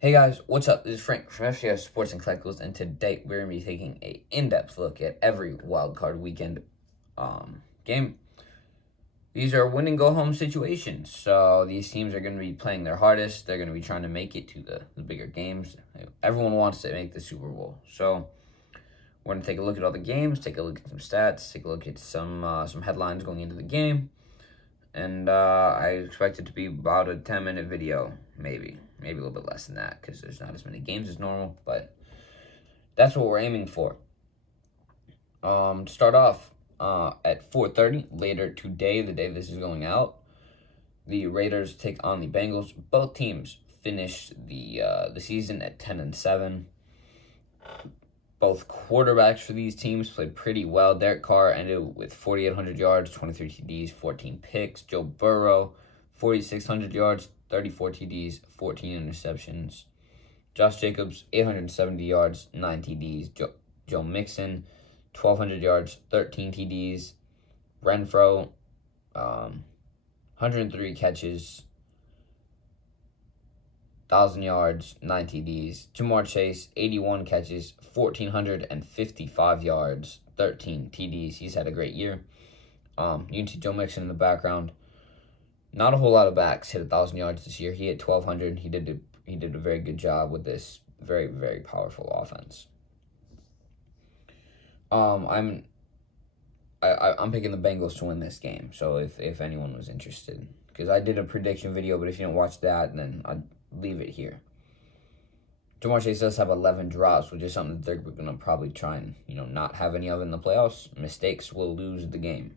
Hey guys, what's up? This is Frank from FCS Sports and Collectibles, and today we're going to be taking a in-depth look at every wildcard weekend game. These are win and go home situations, so these teams are going to be playing their hardest. They're going to be trying to make it to the bigger games. Everyone wants to make the Super Bowl, so we're going to take a look at all the games, take a look at some stats, take a look at some headlines going into the game, and I expect it to be about a 10-minute video, maybe a little bit less than that because there's not as many games as normal, but that's what we're aiming for. To start off, at 4:30 later today, the day this is going out, the Raiders take on the Bengals. Both teams finished the season at 10-7. Both quarterbacks for these teams played pretty well. Derek Carr ended with 4,800 yards, 23 TDs, 14 picks. Joe Burrow, 4,600 yards, 34 TDs, 14 interceptions. Josh Jacobs, 870 yards, 9 TDs. Joe Mixon, 1,200 yards, 13 TDs. Renfro, 103 catches, 1,000 yards, 9 TDs. Jamar Chase, 81 catches, 1,455 yards, 13 TDs. He's had a great year. You can see Joe Mixon in the background. Not a whole lot of backs hit 1,000 yards this year. He hit 1,200. He did a very good job with this very, very powerful offense. I'm picking the Bengals to win this game. So if anyone was interested, because I did a prediction video, but if you don't watch that, then I'd leave it here. Jamar Chase does have 11 drops, which is something that they're going to probably try and not have any of in the playoffs. Mistakes will lose the game.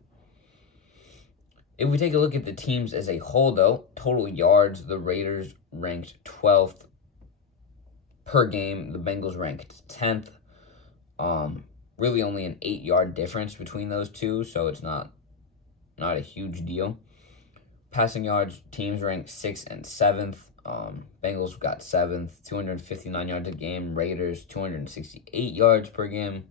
If we take a look at the teams as a whole, though, total yards, the Raiders ranked 12th per game. The Bengals ranked 10th. Really only an 8-yard difference between those two, so it's not a huge deal. Passing yards, teams ranked 6th and 7th. Bengals got 7th, 259 yards a game. Raiders, 268 yards per game.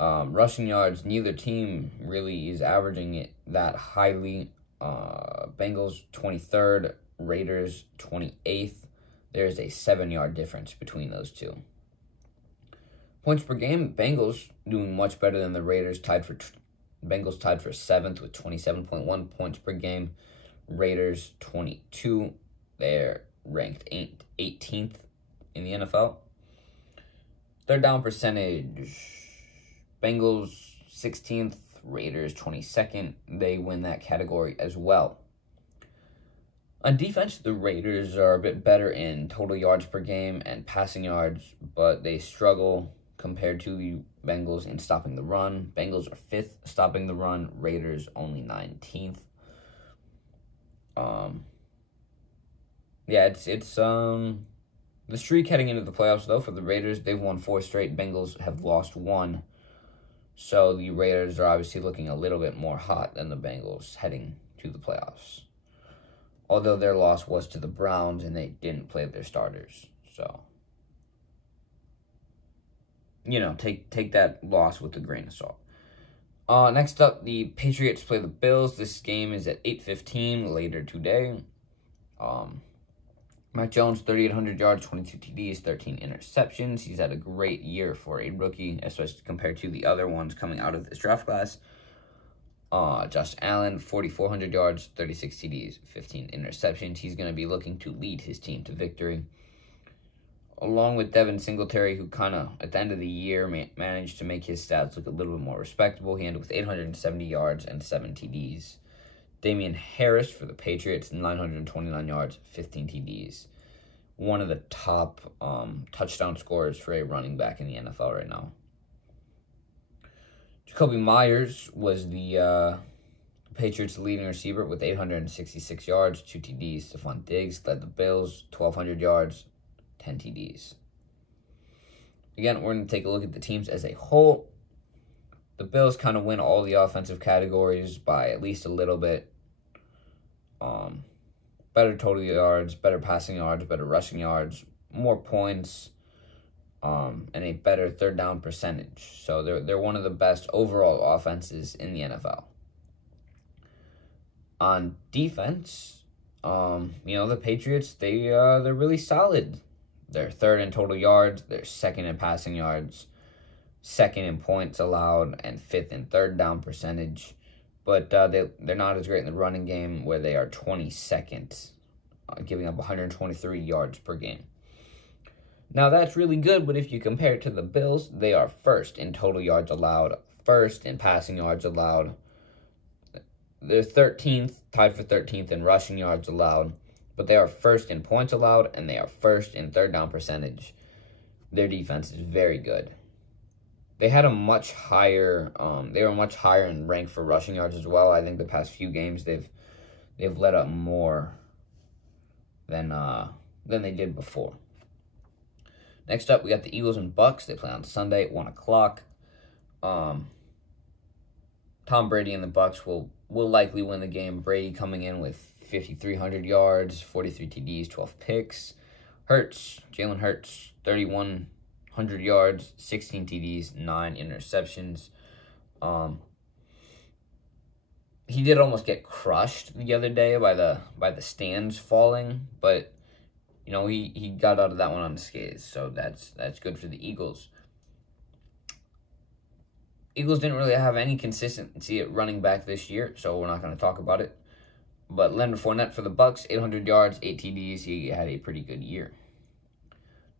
Rushing yards, neither team really is averaging it that highly. Bengals 23rd, Raiders 28th. There's a 7-yard difference between those two. Points per game, Bengals doing much better than the Raiders. Bengals tied for 7th with 27.1 points per game. Raiders 22. They're ranked 18th in the NFL. Third down percentage, Bengals 16th, Raiders 22nd. They win that category as well. On defense, the Raiders are a bit better in total yards per game and passing yards, but they struggle compared to the Bengals in stopping the run. Bengals are 5th stopping the run, Raiders only 19th. It's the streak heading into the playoffs, though, for the Raiders. They've won 4 straight. Bengals have lost 1. So the Raiders are obviously looking a little bit more hot than the Bengals heading to the playoffs. Although their loss was to the Browns and they didn't play their starters. So, take that loss with a grain of salt. Next up, the Patriots play the Bills. This game is at 8:15 later today. Mac Jones, 3,800 yards, 22 TDs, 13 interceptions. He's had a great year for a rookie, especially compared to the other ones coming out of this draft class. Josh Allen, 4,400 yards, 36 TDs, 15 interceptions. He's going to be looking to lead his team to victory. Along with Devin Singletary, who kind of, at the end of the year, managed to make his stats look a little bit more respectable. He ended with 870 yards and 7 TDs. Damian Harris for the Patriots, 929 yards, 15 TDs. One of the top touchdown scorers for a running back in the NFL right now. Jacoby Myers was the Patriots' leading receiver with 866 yards, 2 TDs. Stephon Diggs led the Bills, 1,200 yards, 10 TDs. Again, we're going to take a look at the teams as a whole. The Bills kind of win all the offensive categories by at least a little bit. Better total yards, better passing yards, better rushing yards, more points, and a better third down percentage. So they're one of the best overall offenses in the NFL. On defense, The Patriots, they're really solid. They're third in total yards, they're second in passing yards, second in points allowed, and fifth in third down percentage. But they're not as great in the running game, where they are 22nd, giving up 123 yards per game. Now, that's really good, but if you compare it to the Bills, they are first in total yards allowed, first in passing yards allowed. They're 13th, tied for 13th in rushing yards allowed, but they are first in points allowed, and they are first in third down percentage. Their defense is very good. They had a much higher, they were much higher in rank for rushing yards as well. I think the past few games they've let up more than they did before. Next up, we got the Eagles and Bucks. They play on Sunday at 1 o'clock. Tom Brady and the Bucks will likely win the game. Brady coming in with 5,300 yards, 43 TDs, 12 picks. Jalen Hurts, 3,100 yards, 16 TDs, 9 interceptions. He did almost get crushed the other day by the stands falling, but he got out of that one unscathed, so that's good for the Eagles. Eagles didn't really have any consistency at running back this year, so we're not going to talk about it. But Leonard Fournette for the Bucks, 800 yards, 8 TDs. He had a pretty good year.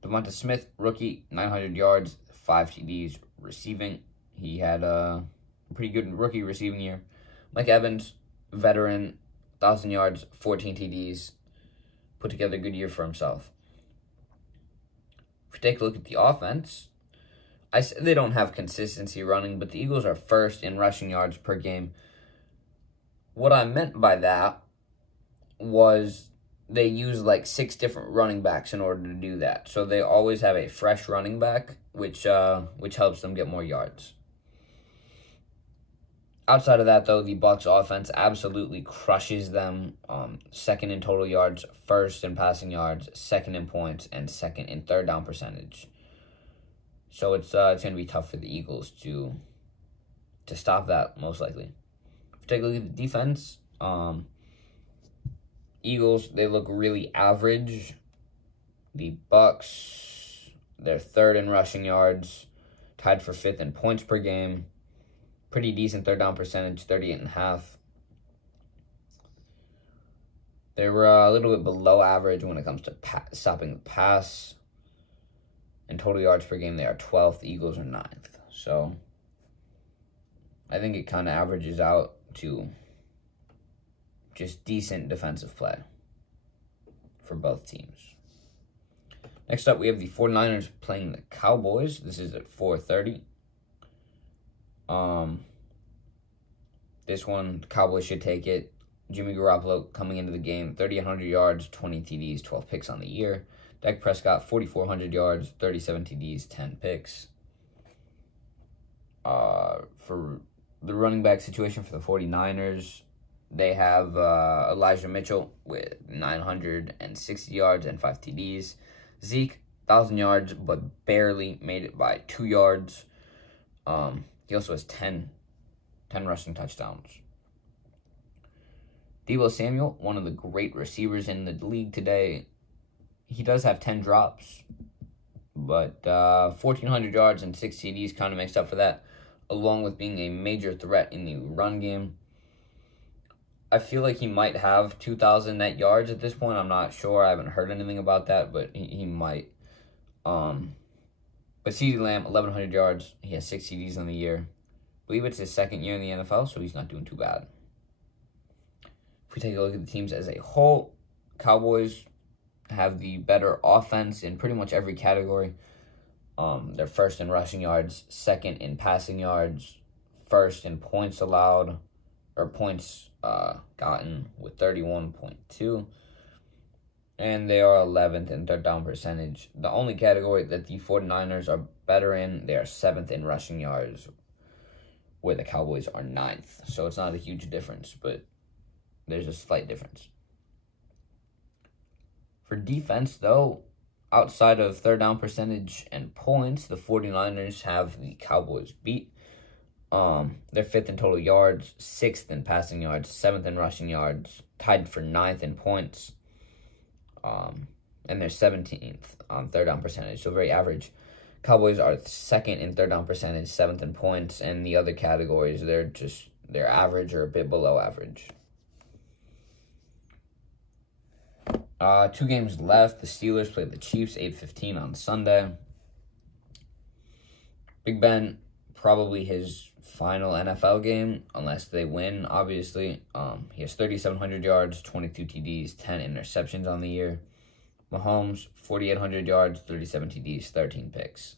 Devonta Smith, rookie, 900 yards, 5 TDs receiving. He had a pretty good rookie receiving year. Mike Evans, veteran, 1,000 yards, 14 TDs. Put together a good year for himself. If we take a look at the offense, I said they don't have consistency running, but the Eagles are first in rushing yards per game. What I meant by that was they use like 6 different running backs in order to do that. So they always have a fresh running back, which helps them get more yards. Outside of that, though, the Bucs offense absolutely crushes them. Second in total yards, first in passing yards, second in points, and second in third down percentage. So it's going to be tough for the Eagles to stop that, most likely. If we take a look at the defense, Eagles, they look really average. The Bucs, they're third in rushing yards, tied for fifth in points per game. Pretty decent third down percentage, 38.5. They were a little bit below average when it comes to stopping the pass. In total yards per game, they are 12th. The Eagles are 9th. So I think it kind of averages out to just decent defensive play for both teams. Next up, we have the 49ers playing the Cowboys. This is at 4:30. This one, the Cowboys should take it. Jimmy Garoppolo coming into the game, 3,800 yards, 20 TDs, 12 picks on the year. Dak Prescott, 4,400 yards, 37 TDs, 10 picks. For the running back situation for the 49ers, they have Elijah Mitchell with 960 yards and 5 TDs. Zeke, 1,000 yards, but barely made it by 2 yards. He also has 10 rushing touchdowns. Deebo Samuel, one of the great receivers in the league today, he does have 10 drops, but 1,400 yards and 6 TDs kind of makes up for that, along with being a major threat in the run game. I feel like he might have 2,000 net yards at this point. I'm not sure. I haven't heard anything about that, but he might. But CeeDee Lamb, 1,100 yards. He has 6 TDs on the year. I believe it's his second year in the NFL, so he's not doing too bad. If we take a look at the teams as a whole, Cowboys have the better offense in pretty much every category. They're first in rushing yards, second in passing yards, first in points allowed, or points gotten with 31.2. And they are 11th in third down percentage. The only category that the 49ers are better in, they are 7th in rushing yards, where the Cowboys are 9th. So it's not a huge difference, but there's a slight difference. For defense, though, outside of third down percentage and points, the 49ers have the Cowboys beat. They're 5th in total yards, 6th in passing yards, 7th in rushing yards, tied for 9th in points. And they're 17th on third down percentage, so very average. Cowboys are 2nd in third down percentage, 7th in points, and the other categories, they're average or a bit below average. 2 games left. The Steelers play the Chiefs 8:15 on Sunday. Big Ben, probably his final NFL game, unless they win, obviously. He has 3,700 yards, 22 TDs, 10 interceptions on the year. Mahomes, 4,800 yards, 37 TDs, 13 picks.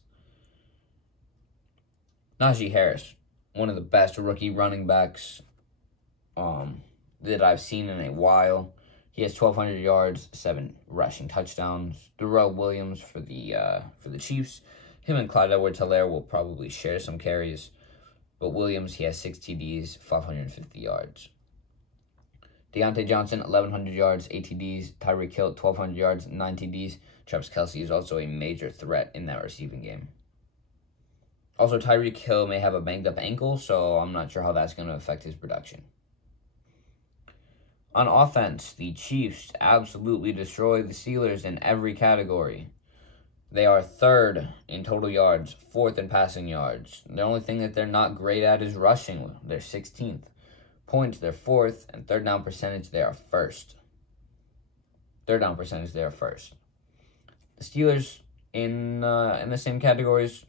Najee Harris, one of the best rookie running backs that I've seen in a while. He has 1,200 yards, 7 rushing touchdowns. Darrell Williams for the Chiefs. Him and Clyde Edwards-Helaire will probably share some carries. But Williams, he has 6 TDs, 550 yards. Deontay Johnson, 1,100 yards, 8 TDs. Tyreek Hill, 1,200 yards, 9 TDs. Travis Kelce is also a major threat in that receiving game. Also, Tyreek Hill may have a banged-up ankle, so I'm not sure how that's going to affect his production. On offense, the Chiefs absolutely destroy the Steelers in every category. They are 3rd in total yards, 4th in passing yards. The only thing that they're not great at is rushing. They're 16th. Points, they're 4th, and third down percentage, they are 1st. Third down percentage, they are 1st. The Steelers in the same categories,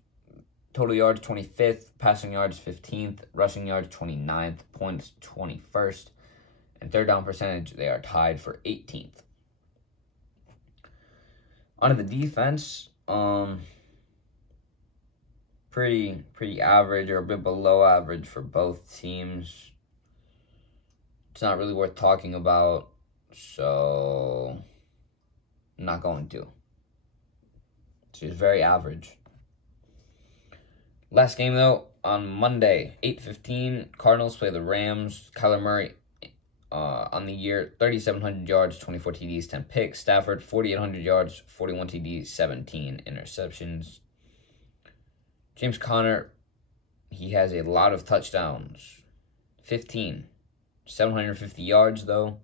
total yards 25th, passing yards 15th, rushing yards 29th, points 21st, and third down percentage, they are tied for 18th. On the defense, pretty average or a bit below average for both teams. It's not really worth talking about, so I'm not going to. It's just very average. Last game, though, on Monday, 8:15, Cardinals play the Rams. Kyler Murray on the year, 3,700 yards, 24 TDs, 10 picks. Stafford, 4,800 yards, 41 TDs, 17 interceptions. James Conner, he has a lot of touchdowns, 15. 750 yards, though.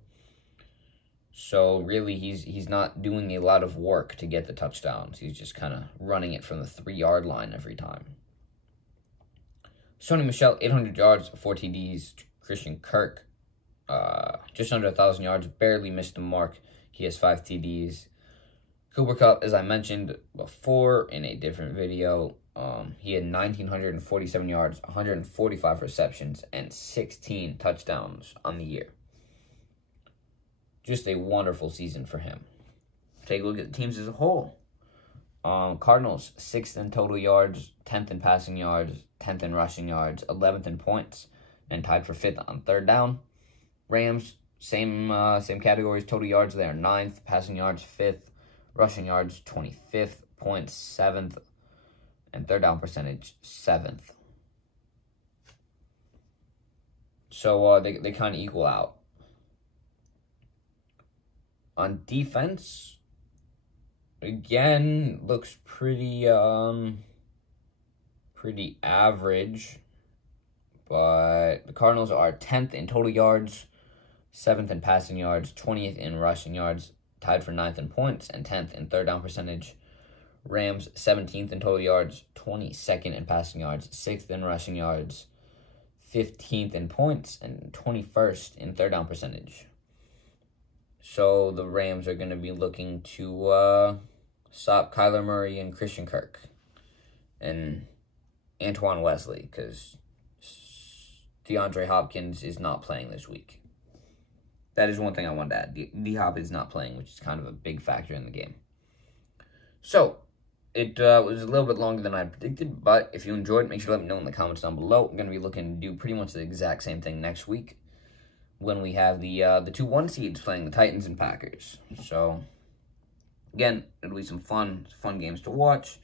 So, really, he's not doing a lot of work to get the touchdowns. He's just kind of running it from the 3-yard line every time. Sony Michel, 800 yards, 4 TDs. Christian Kirk, just under 1,000 yards, barely missed the mark. He has 5 TDs. Cooper Kupp, as I mentioned before in a different video, he had 1,947 yards, 145 receptions, and 16 touchdowns on the year. Just a wonderful season for him. Take a look at the teams as a whole. Cardinals, 6th in total yards, 10th in passing yards, 10th in rushing yards, 11th in points, and tied for 5th on third down. Rams, same categories, total yards, they are 9th, passing yards 5th, rushing yards 25th, points 7th, and third down percentage 7th. So they kind of equal out. On defense, again, looks pretty average. But the Cardinals are 10th in total yards, 7th in passing yards, 20th in rushing yards, tied for 9th in points, and 10th in third down percentage. Rams, 17th in total yards, 22nd in passing yards, 6th in rushing yards, 15th in points, and 21st in third down percentage. So the Rams are going to be looking to stop Kyler Murray and Christian Kirk and Antoine Wesley, because DeAndre Hopkins is not playing this week. That is one thing I wanted to add. D-Hop is not playing, which is kind of a big factor in the game. So, it was a little bit longer than I predicted, but if you enjoyed, make sure to let me know in the comments down below. I'm going to be looking to do pretty much the exact same thing next week when we have the 2-1 seeds playing the Titans and Packers. So, again, it'll be some fun games to watch.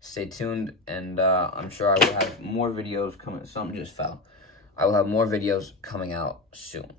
Stay tuned, and I'm sure I will have more videos coming. Something just fell. I will have more videos coming out soon.